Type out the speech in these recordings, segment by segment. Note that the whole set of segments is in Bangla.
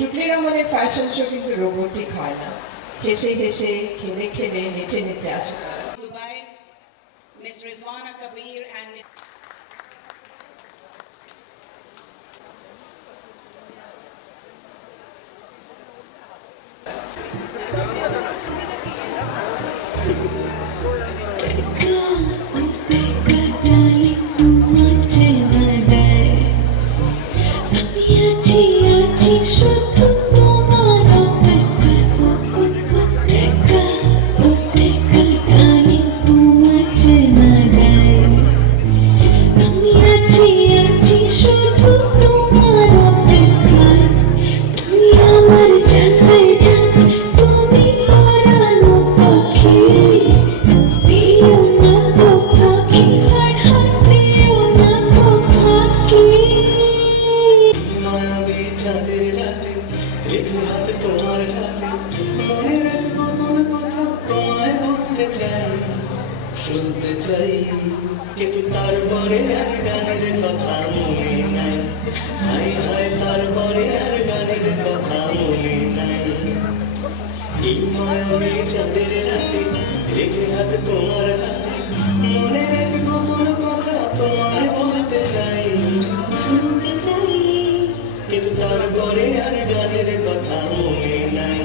টুকলি রহমানের ফ্যাশন শো কিন্তু রোবোটিক হয় না, হেসে হেসে খেলে খেলে নেচে নেচে আসে। Dubai, Miss Rizwana Kabir and Miss শুনতে চাই কিন্তু তারপরে আর গানের কথা মনে নাই, হায় হায় তারপরে আর গানের কথা মনে নাই। এই মায়াবী চাঁদের রাতে রেখে হাত তোমার হাতে, মনের এক গোপন কথা তোমায় বলতে চাই, শুনতে চাই কিন্তু তারপরে আর গানের কথা মনে নাই।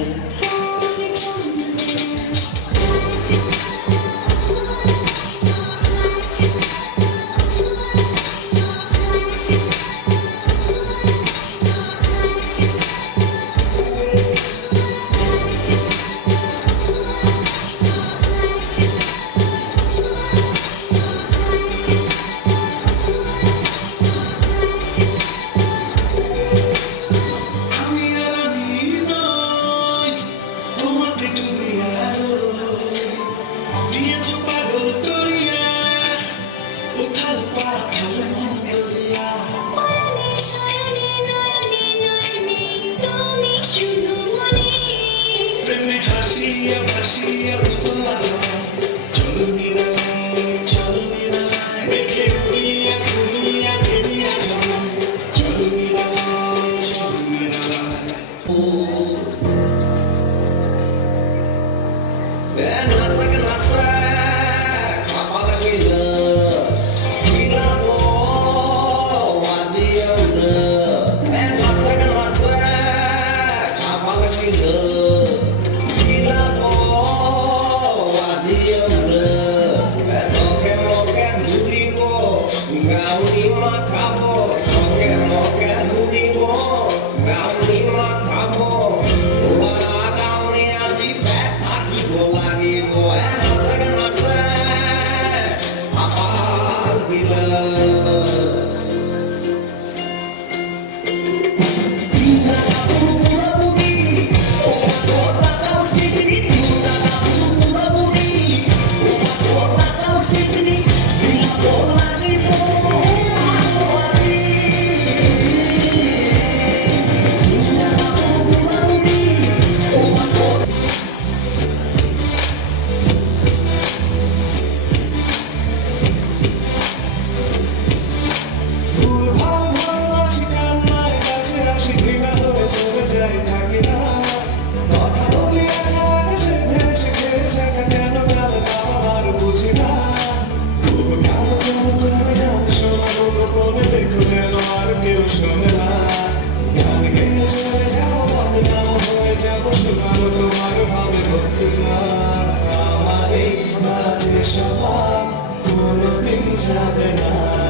কোনদিন যাবে না।